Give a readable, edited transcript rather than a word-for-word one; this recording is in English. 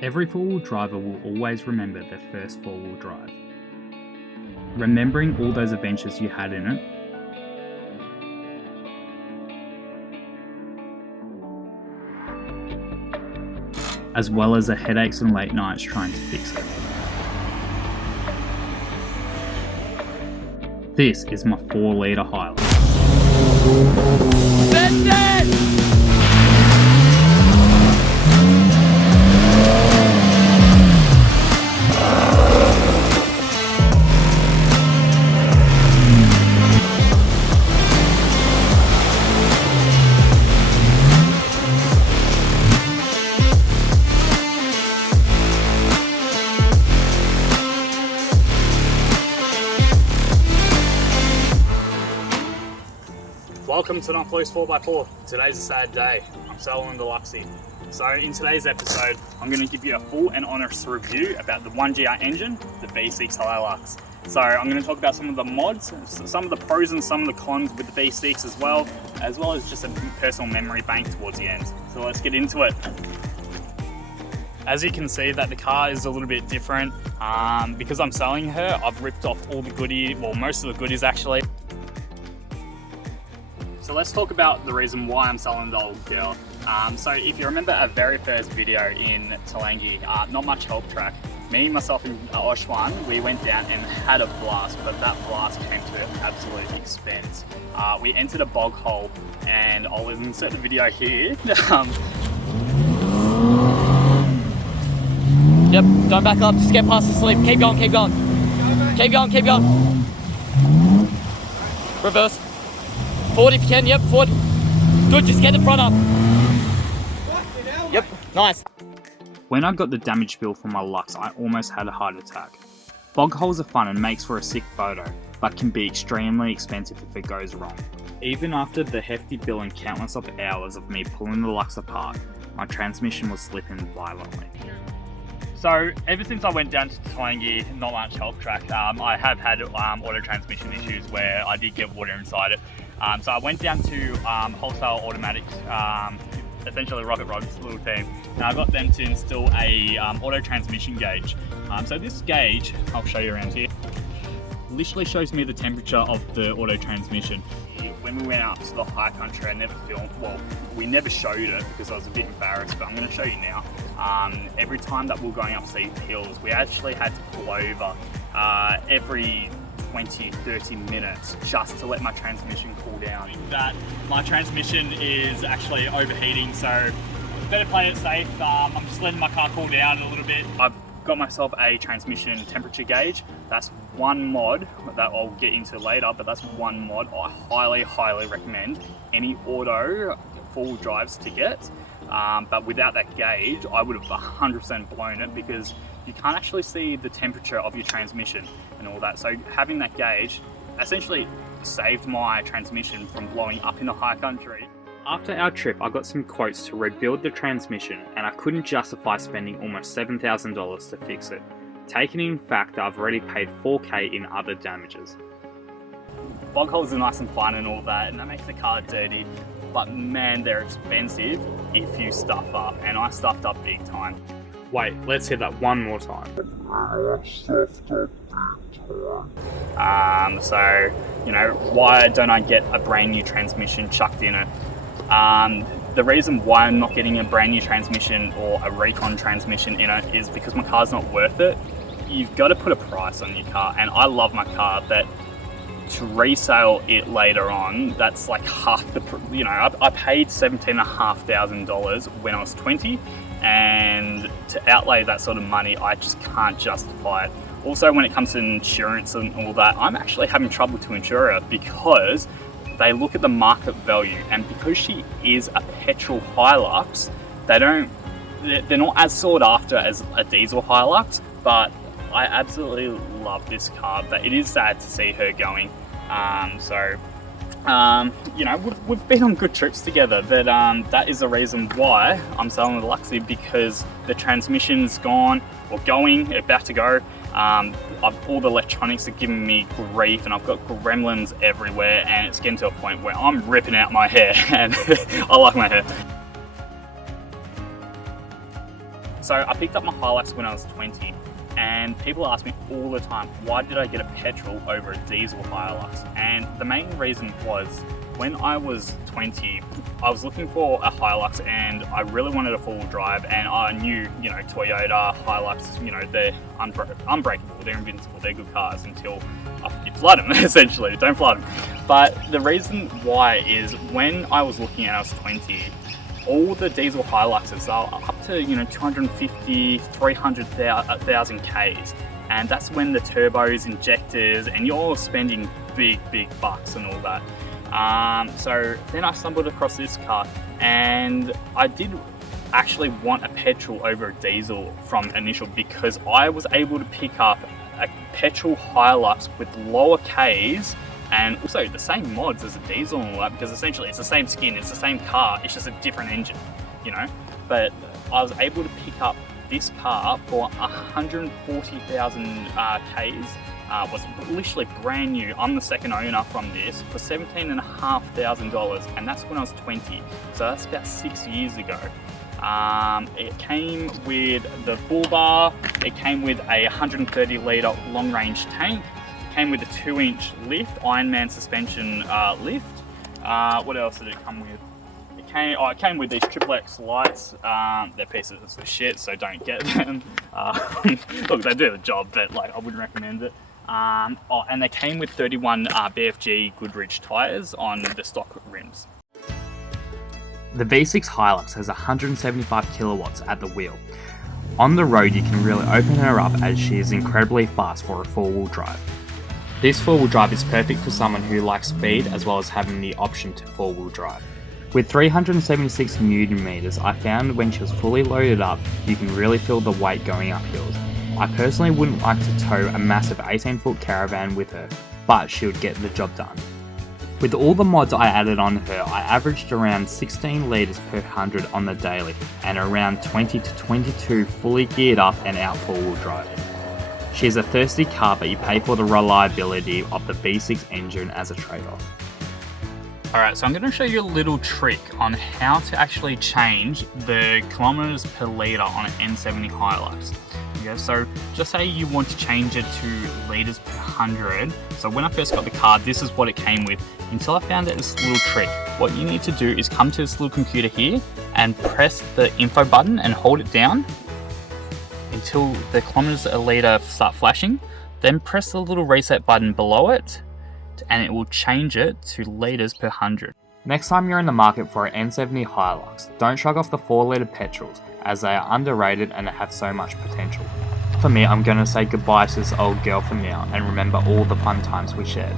Every four-wheel driver will always remember their first four-wheel drive. Remembering all those adventures you had in it, as well as the headaches and late nights trying to fix it. This is my 4-litre Hilux. That's it! Welcome to Not Police 4x4. Today's a sad day. I'm selling the Luxy. So in today's episode, I'm going to give you a full and honest review about the 1GR engine, the V6 Hilux. So I'm going to talk about some of the mods, some of the pros and some of the cons with the V6 as well as just a personal memory bank towards the end. So let's get into it. As you can see that the car is a little bit different. Because I'm selling her, I've ripped off all the goodies, well most of the goodies actually. So let's talk about the reason why I'm selling the old girl. So if you remember our very first video in Toolangi, not much help track. Me, myself and Oshwan, we went down and had a blast, but that blast came to an absolute expense. We entered a bog hole, and I'll insert the video here. Yep, don't back up, just get past the sleep. Keep going, keep going. Keep going, keep going. Reverse. Forward if you can, yep, forward. Good, just get the front up. Yep, nice. When I got the damage bill for my Lux, I almost had a heart attack. Bog holes are fun and makes for a sick photo, but can be extremely expensive if it goes wrong. Even after the hefty bill and countless of hours of me pulling the Lux apart, my transmission was slipping violently. So ever since I went down to Toolangi, not much help track, I have had auto transmission issues where I did get water inside it. So I went down to Wholesale Automatics, essentially Rocket Rod's little team, and I got them to install a auto transmission gauge. So this gauge, I'll show you around here, literally shows me the temperature of the auto transmission. When we went up to the high country, I never filmed, well, we never showed it because I was a bit embarrassed, but I'm going to show you now. Every time that we were going up steep hills, we actually had to pull over every 20-30 minutes just to let my transmission cool down. That my transmission is actually overheating, so better play it safe. I'm just letting my car cool down a little bit. I've got myself a transmission temperature gauge. That's one mod that I'll get into later, but that's one mod I highly recommend any auto four-wheel drives to get. But without that gauge, I would have 100% blown it because you can't actually see the temperature of your transmission and all that. So having that gauge essentially saved my transmission from blowing up in the high country. After our trip, I got some quotes to rebuild the transmission, and I couldn't justify spending almost $7,000 to fix it, taking in fact that I've already paid $4K in other damages. Bog holes are nice and fun and all that, and that makes the car dirty, but man, they're expensive if you stuff up, and I stuffed up big time. Wait, let's hear that one more time. So, you know, why don't I get a brand new transmission chucked in it? The reason why I'm not getting a brand new transmission or a recon transmission in it is because my car's not worth it. You've got to put a price on your car, and I love my car, but to resale it later on, that's like half the, you know, I paid $17,500 when I was 20, and to outlay that sort of money, I just can't justify it. Also, when it comes to insurance and all that, I'm actually having trouble to insure her because they look at the market value, and because she is a petrol Hilux, they're not as sought after as a diesel Hilux, but I absolutely love this car, but it is sad to see her going. You know, we've been on good trips together, but that is the reason why I'm selling the Luxy, because the transmission's gone, or going, about to go. All the electronics are giving me grief, and I've got gremlins everywhere, and it's getting to a point where I'm ripping out my hair, and I like my hair. So I picked up my Hilux when I was 20, and people ask me all the time, why did I get a petrol over a diesel Hilux? And the main reason was, when I was 20, I was looking for a Hilux and I really wanted a four-wheel drive, and I knew, you know, Toyota, Hilux, you know, they're unbreakable, they're invincible, they're good cars until you flood them, essentially, don't flood them. But the reason why is, when I was looking and I was 20, all the diesel Hiluxes are up to, you know, 250, 300,000 Ks. And that's when the turbos, injectors, and you're spending big bucks and all that. So then I stumbled across this car, and I did actually want a petrol over a diesel from initial, because I was able to pick up a petrol Hilux with lower Ks and also the same mods as a diesel and all that, because essentially it's the same skin, it's the same car, it's just a different engine, you know. But I was able to pick up this car for 140,000 Ks. Was literally brand new. I'm the second owner from this, for $17,500, and that's when I was 20. So that's about 6 years ago. It came with the bull bar, it came with a 130 litre long range tank, it came with a 2-inch lift, Ironman suspension lift. What else did it come with? It came with these XXX lights. They're pieces of shit, so don't get them. Look, they do the job, but like, I wouldn't recommend it. And they came with 31 BFG Goodrich tyres on the stock rims. The V6 Hilux has 175 kilowatts at the wheel. On the road you can really open her up, as she is incredibly fast for a four-wheel drive. This four-wheel drive is perfect for someone who likes speed as well as having the option to four-wheel drive. With 376 Newton meters, I found when she was fully loaded up, you can really feel the weight going up hills. I personally wouldn't like to tow a massive 18-foot caravan with her, but she would get the job done. With all the mods I added on her, I averaged around 16 litres per 100 on the daily, and around 20 to 22 fully geared up and out four-wheel drive. She is a thirsty car, but you pay for the reliability of the V6 engine as a trade-off. Alright, so I'm going to show you a little trick on how to actually change the kilometers per litre on an N70 Hilux. Okay, so just say you want to change it to litres per 100. So when I first got the car, this is what it came with, until I found out this little trick. What you need to do is come to this little computer here and press the info button and hold it down until the kilometers a litre start flashing. Then press the little reset button below it, and it will change it to litres per 100. Next time you're in the market for an N70 Hilux, don't shrug off the 4-litre petrols, as they are underrated and have so much potential. For me, I'm going to say goodbye to this old girl for now, and remember all the fun times we shared.